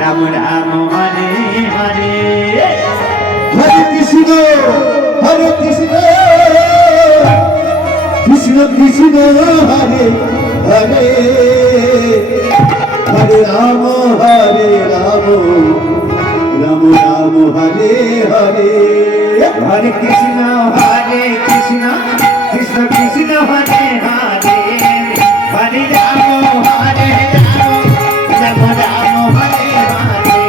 Ram Ram Hare Hare Hare Krishna Krishna Krishna Hare Hare Hare Ram Ram Ram Hare Hare Hare Krishna Krishna Krishna Hare Hare Hare Ram Ram Ram Hare Hare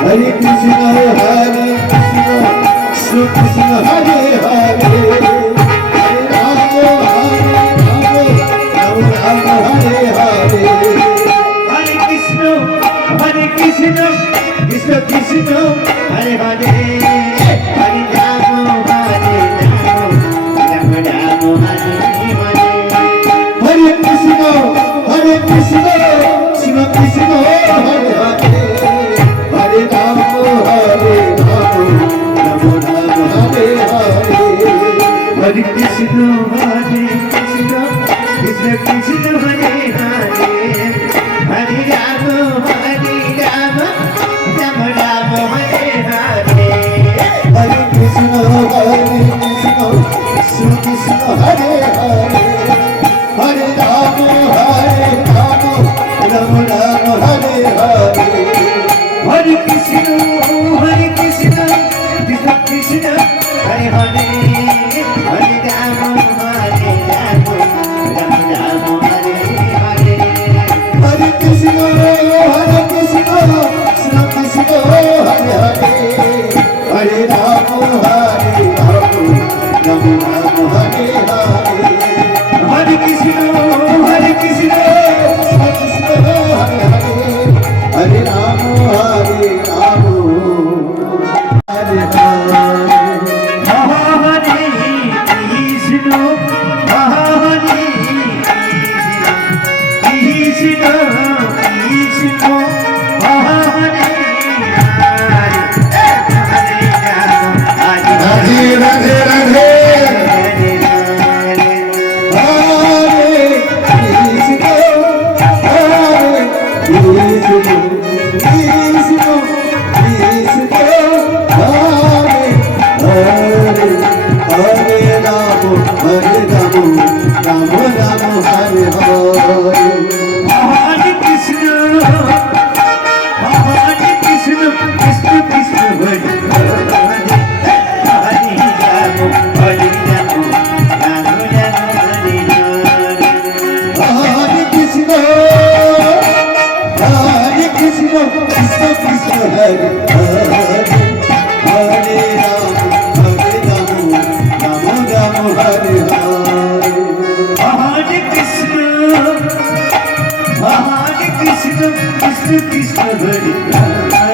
Hare Krishna Krishna Krishna Hare Hare Ram Ram Hare Hare Hare Krishna Krishna Krishna Hare Hare Hare Ram Ram Ram Hare Hare Hare Krishna Krishna Krishna Hare Hare Hare Ram Ram Hare Hare Hare Krishna Krishna Krishna Hare Hare Hare Ram Ram Ram Hare Hare Hare Krishna Krishna Krishna Hare Hare Hare Ram Ram Hare Hare Hare Krishna Krishna Krishna Hare Hare Hare Ram Ram Ram Hare Hare Hare Krishna Krishna Krishna Hare Hare Hare Ram Ram Hare Hare Hare Krishna Krishna Krishna Hare Hare Hare Ram Hare Hare Hare Krishna Krishna Krishna Hare Radhe Radhe Radhe Krishna Krishna Hare